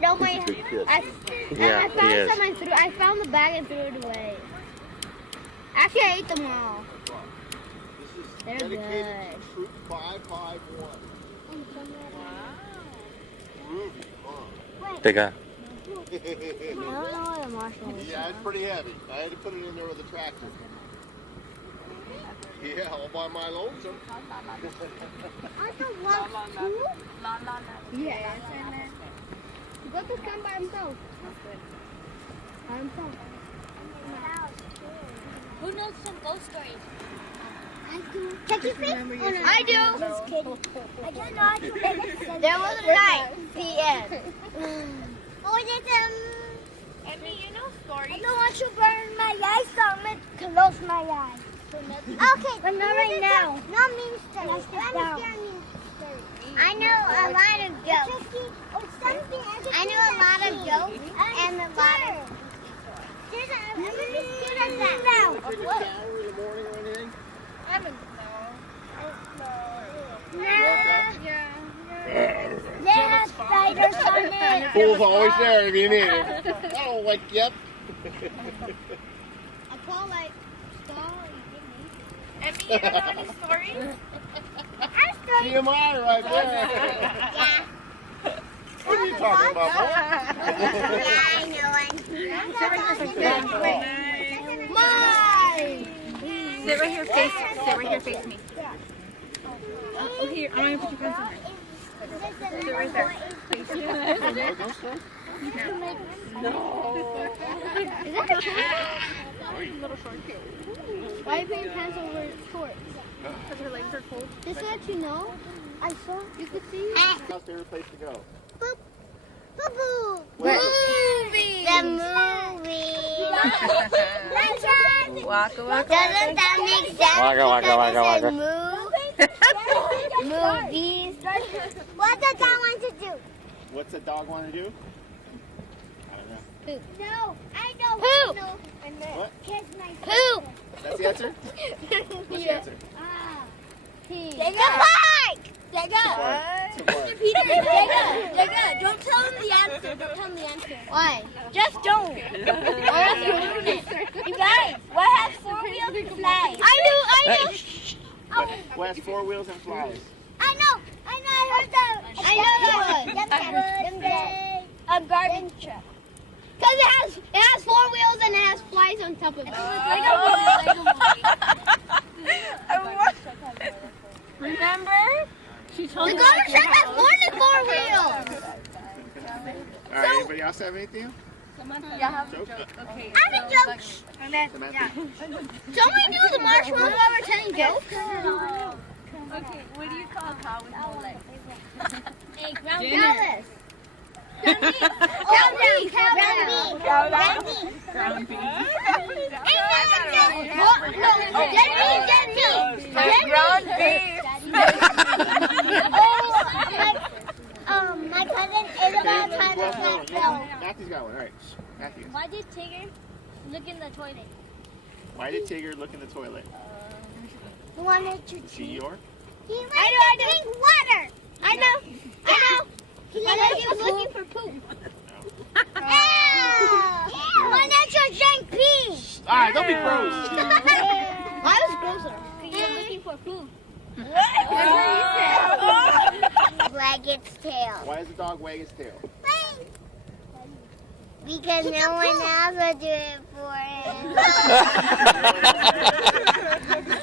No, He's a good kid. I found some and I found the bag and threw it away. Actually, I ate them all. They're good. Dedicated to Troop 551. Ruby, Big I don't know what a marshmallow is. yeah, it's pretty heavy. I had to put it in there with a tractor. Yeah, all by my lonesome. I don't want to. Yeah, he got this gun by himself. By himself. Who knows some ghost stories? I do. Check your face? I do. Just kidding. I don't know how to make it. There was a night. The end. Oh, there's Emmy, you know stories? I don't want to burn my eyes, so I'm going to close my eyes. Okay, but not right now. No mean stories. I know a lot of jokes. I know a lot of jokes and a lot of. I'm going to be good at that now. Take a shower in the morning or anything? I haven't There's spiders on it. Pool's always there if you need it. That'll wake you up. I call like Emmy, you don't know any stories? TMI right there. yeah. What are you talking about, boy? Yeah, I know one. Mine. Sit right here, face me. Oh, here, I'm gonna put your pencil in. Sit right there. Face me. Is that a pencil? Little short kid. Why are you putting pencil over shorts? Because her legs are cold. Just to let you know, I saw you could see. That's the place to go. Boop. Boop boop. Movie. The movie. Waka waka. Doesn't that make sense? Waka. Movies. What does that want to do? What's a dog want to do? I don't know. Poop. No, I know. Poop. What? Kiss my Poop. That's the answer? What's the answer? Jacob, don't tell him the answer. Don't tell him the answer. Why? Just don't. Or else you'll ruin it. You guys, what has 4 wheels and flies? I knew. What has 4 wheels and flies? I know. I heard that. I know that one. A garbage truck. Because it has 4 wheels and it has flies on top of it. Remember? She told The me. garbage truck has more than 4 wheels. All right, anybody else have anything? Joke? Okay. I have a joke. Samantha? Don't we do the marshmallows while we're telling jokes? Okay, what do you call a cow with no legs? Hey, ground beef. Alice. Ground beef. My cousin Isabel tried to slap Bill. Matthew's got one. All right. Matthew. Why did Tigger look in the toilet? Why did Tigger look in the toilet? He wanted to See your? He wanted to drink water. I know. He was looking for poop. He wanted to drink pee. All right, don't be gross. I was grosser. You were looking for poop. Wag its tail. Why does the dog wag his tail? Because no one else will do it for him.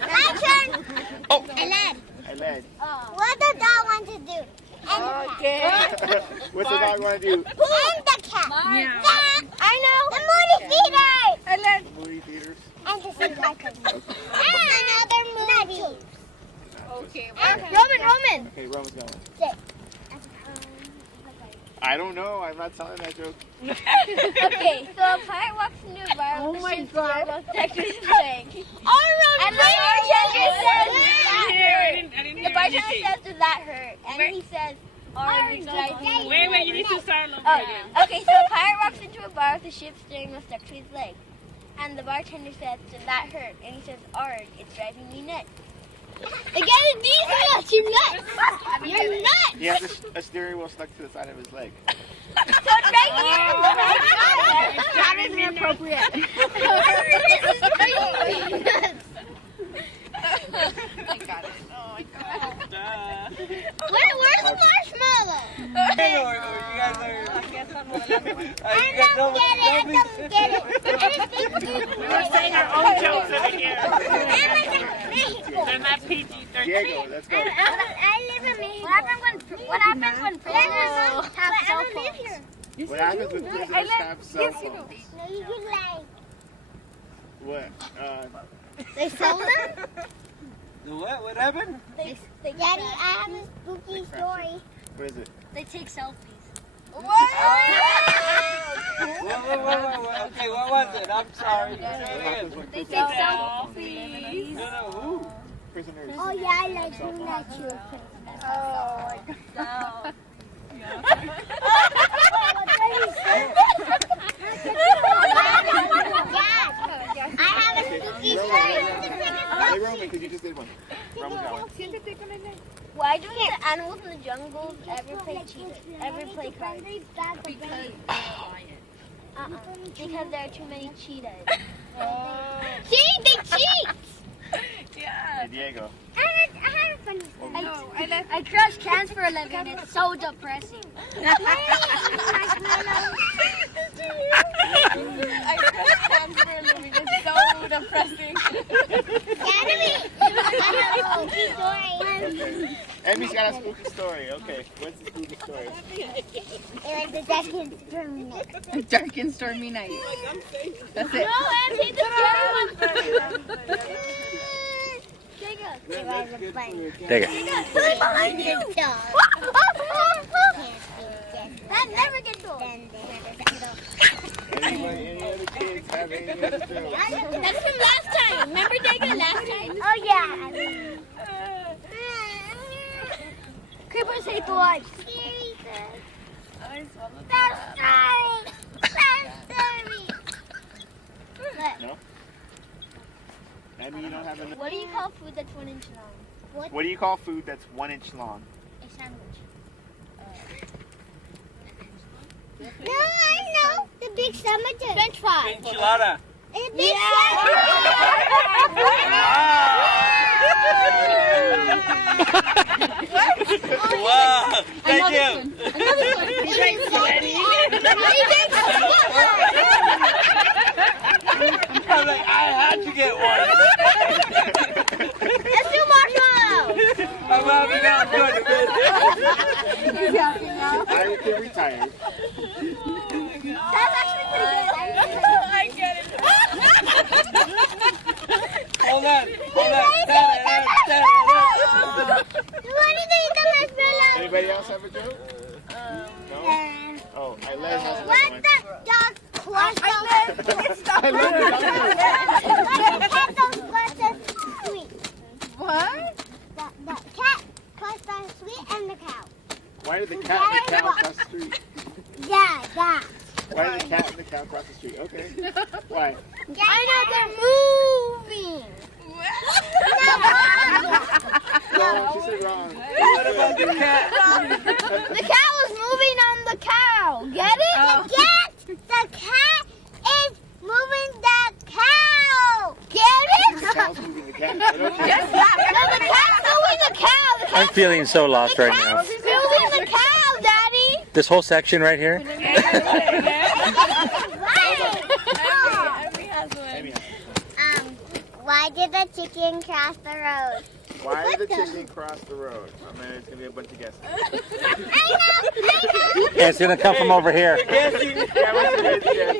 My turn. Oh. I led. What does dog want to do? And the cat. What's the dog want to do? And the cat. Yeah. I know. The moody feeder. The movie theaters. And the sea life. And another movie. Okay. Roman. Okay, Roman's going. Sit. I don't know. I'm not telling that joke. Okay, so a pirate walks into a bar with a sheep's tail of Texas leg. And the bartender says, the bartender says, does that hurt? And he says, orange drives me. Wait, you need to start over Oh, okay, so a pirate walks into a bar with a ship's steering wheel stuck to his leg. And the bartender says, does that hurt? And he says, orange, it's driving me nuts. Again, these nuts. You're nuts. You're nuts. He has a steering wheel stuck to the side of his leg. So it's right here. That is inappropriate. I got it. Oh my god. Where's the marshmallow? I don't get it. We're saying our own jokes over here. They're not PG-13. Diego, let's go. I live in Mexico. What happens when prisoners have cell phones? What happens when prisoners have cell phones? No, you can like. What? They sell them? What? What happened? Daddy, I have a spooky story. What is it? They take selfies. What? Okay, what was it? I'm sorry. They take selfies. No, who? Prisoners. Oh, yeah, I like doing that too. Oh my god. I have a spooky story. Hey, Roman, because you just did one. Roman's got one. Why do the animals in the jungle ever play cards? Because there are too many cheetahs. See, they cheat. Yeah. Hey, Diego. I have a funny story. I crush cans for a living. It's so depressing. I crush cans for a living. It's so depressing. Daddy, I have a spooky story. Emmy's got a spooky story. Okay, what's the spooky story? It was the second stormy night. Dark and stormy night. That's it. No, Auntie, the scary one first. It was a fun. Take it. Who's behind you? Dog. That never gets old. Anybody, any other kids have any other jokes? That's from last time. Remember, Diego, last time? Oh, yeah. Creepers hate the light. Best story. Best story. No? Emmy, you don't have enough. What do you call food that's 1 inch long? What do you call food that's 1 inch long? A sandwich. No, I know. The big sandwich. French fries. A Enchilada. big Wow. Thank you. I'm like, I had to get one. Let's do marshmallows. I'm having out good. I can retire. That's actually pretty good. I get it. Hold on. Anybody else have a joke? No? Oh, Eileen has What one. the dog clutch I love it. cat don't clutch the sweet. What? The cat clutch the sweet and the cow. Why did the cat and the cow cross the street? Yeah, that. Why did the cat and the cow cross the street? Okay. Why? I know they're moving. No, she said wrong. What about the cat? The cat was moving on the cow. Get it? The cat is moving the cow. Get it? The cow's moving the cat. But okay. No, the cat's moving the cow. The I'm feeling so lost right now. cat's moving the cow, Daddy. This whole section right here. Why did the chicken cross the road? Why did the chicken cross the road? Oh man, it's gonna be a bunch of guesses. I know. Yeah, it's gonna come from over here. Yeah, what's the guess?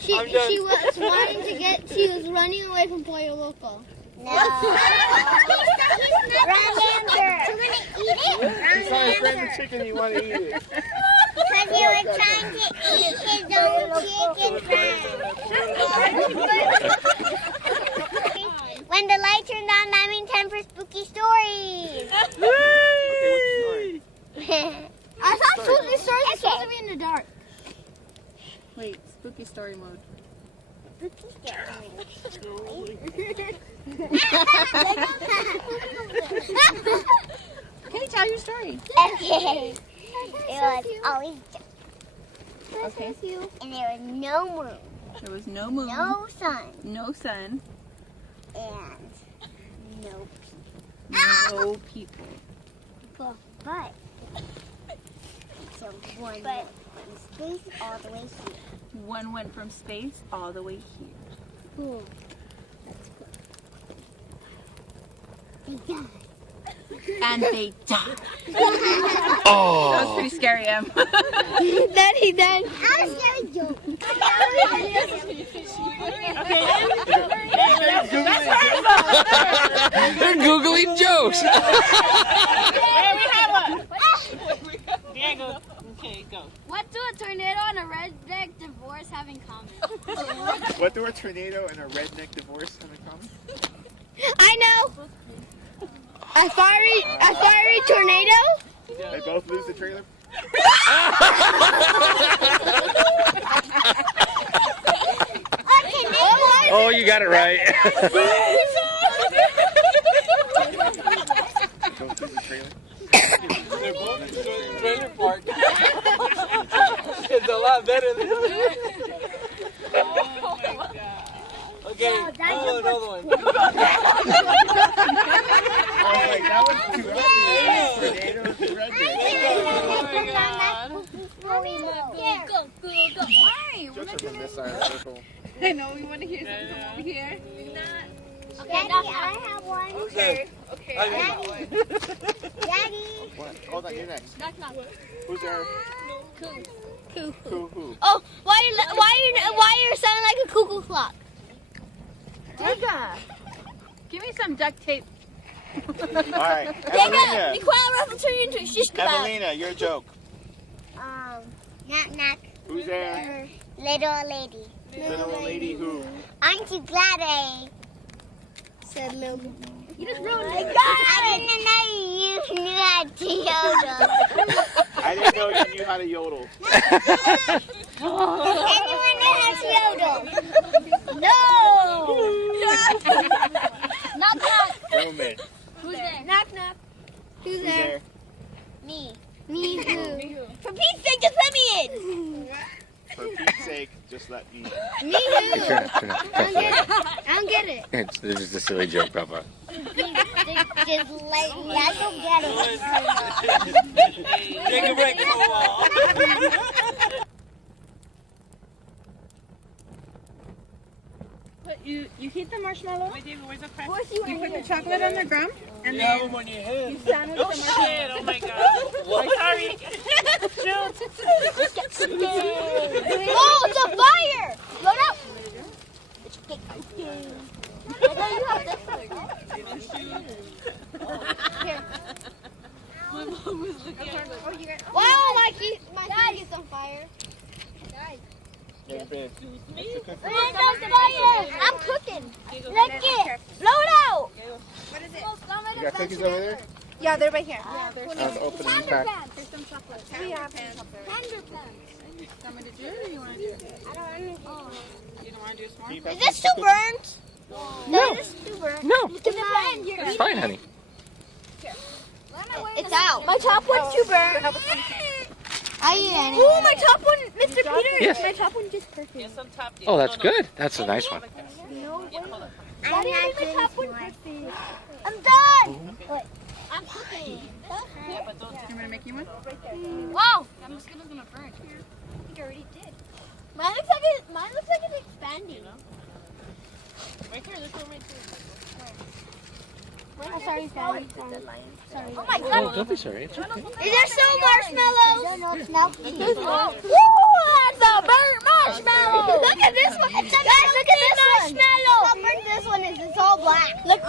Because she was wanting to get, she was running away from Pollo Loco. No. Wrong answer. You want to eat it? You Wrong saw a friend of answer. chicken, you want to eat it. Because you were trying to eat his own chicken friend. When the light turned on, that means time for spooky stories. Okay, what's the story? I thought spooky stories were supposed to be in the dark. Wait, spooky story mode. Spooky stories. Okay, tell your story. Okay. was always dark. Okay. And there was no moon. There was no moon. No sun. No sun. And no No people. But so one went from space all the way here. One went from space all the way here. Cool. They died. And they died. Oh. That was pretty scary, Em. Daddy, then. That was a scary joke. They're googling jokes. There we have one. Diego. Okay, go. What do a tornado and a redneck divorce have in common? What do a tornado and a redneck divorce have in common? I know. A fiery tornado. They both lose the trailer? Oh, you got it right. They both lose the trailer? They're both in the trailer park. It's a lot better than Oh my God. Okay, another one. Oh, wait, that was too obvious. Tornadoes and rednecks. Go. Why? Jokes are from this side of the circle. I know, we want to hear something over here. Daddy, I have one. Okay. Okay. Daddy. What? Hold on, you're next. Knock, knock. Who's there? Who? Oh, why you sounding like a cuckoo clock? Dega, give me some duct tape. Alright, Dega, be Evelina. quiet or else I'll turn you into a shish kebab. Evelina, your joke. Knock, knock. Who's there? Little lady. Little lady who? Aren't you glad I Said little. You just ruined it. I didn't know you knew how to yodel. I didn't know you knew how to yodel. Anyone know how to yodel? No. Knock, knock. Roman. Who's there? Knock knock. Who's Who's there? there? Me. Me who? For Pete's sake, just let me in. For Pete's sake, just let me. Me who? Turn it. I don't get it. It's just a silly joke, Papa. Just let me. I don't get it. Take a break for a while. You heat the marshmallow. Wait, David, where's the crack? You put the chocolate on the ground, and You have then them on your head. you sandwich Oh the marshmallow. shit! Oh my God! Sorry. Shoot! Oh, it's a fire. Load up. Wow, my feet is on fire. Hey, Ben. I'm cooking. Look it. Load out. What is it? You got cookies over there? Yeah, they're right here. Let's open the pack. There's some chocolate. We have pans. Want me to do it, or you want to do it? You don't want to do a s'more? Can you pass Is me this some too cookies? burnt? No, This is too burnt. no. It's It's fine, honey. It's out. My top one's too burnt. I eat any. Ooh, my top one, Mr. Peter. Yes. My top one just perfect. Yeah, some top. Oh, that's good. That's a nice one. Why do you make my top one perfect? I'm done. I'm cooking. Yeah, but don't. You want me to make you one? Wow. That mosquito's gonna burn. I think I already did. Mine looks like it's expanding. Right here, this one right here. Oh, sorry, sorry. Oh my Oh, God. don't be sorry. It's okay. Is there still marshmallows? No, it's not. Woo, that's a burnt marshmallow. Look at this one. Guys, look at this marshmallow. How burnt this one is? It's all black. Look,